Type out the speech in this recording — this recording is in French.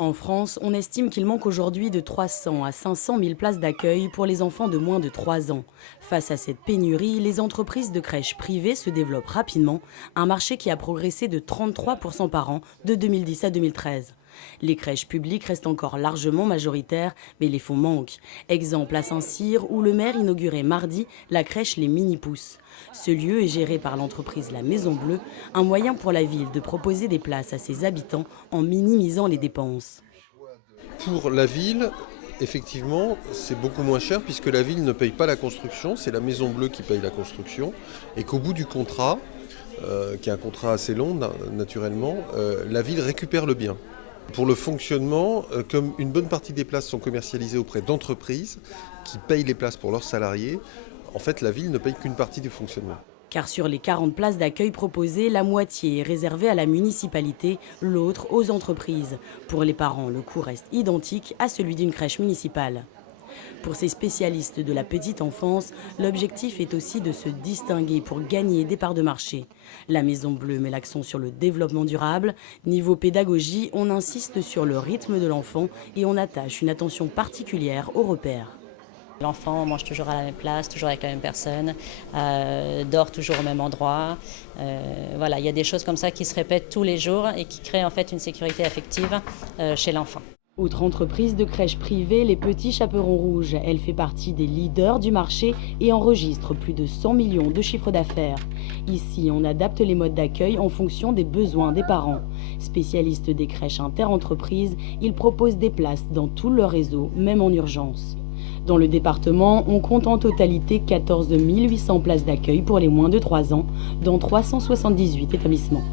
En France, on estime qu'il manque aujourd'hui de 300 à 500 000 places d'accueil pour les enfants de moins de 3 ans. Face à cette pénurie, les entreprises de crèches privées se développent rapidement, un marché qui a progressé de 33% par an de 2010 à 2013. Les crèches publiques restent encore largement majoritaires, mais les fonds manquent. Exemple à Saint-Cyr, où le maire inaugurait mardi la crèche Les Mini-Pousses. Ce lieu est géré par l'entreprise La Maison Bleue, un moyen pour la ville de proposer des places à ses habitants en minimisant les dépenses. Pour la ville, effectivement, c'est beaucoup moins cher puisque la ville ne paye pas la construction, c'est la Maison Bleue qui paye la construction et qu'au bout du contrat, qui est un contrat assez long naturellement, la ville récupère le bien. Pour le fonctionnement, comme une bonne partie des places sont commercialisées auprès d'entreprises qui payent les places pour leurs salariés, en fait la ville ne paye qu'une partie du fonctionnement. Car sur les 40 places d'accueil proposées, la moitié est réservée à la municipalité, l'autre aux entreprises. Pour les parents, le coût reste identique à celui d'une crèche municipale. Pour ces spécialistes de la petite enfance, l'objectif est aussi de se distinguer pour gagner des parts de marché. La Maison Bleue met l'accent sur le développement durable. Niveau pédagogie, on insiste sur le rythme de l'enfant et on attache une attention particulière aux repères. L'enfant mange toujours à la même place, toujours avec la même personne, dort toujours au même endroit. Voilà, il y a des choses comme ça qui se répètent tous les jours et qui créent en fait une sécurité affective chez l'enfant. Autre entreprise de crèche privée, les Petits Chaperons Rouges. Elle fait partie des leaders du marché et enregistre plus de 100 millions de chiffre d'affaires. Ici, on adapte les modes d'accueil en fonction des besoins des parents. Spécialistes des crèches interentreprises, ils proposent des places dans tout leur réseau, même en urgence. Dans le département, on compte en totalité 14 800 places d'accueil pour les moins de 3 ans, dans 378 établissements.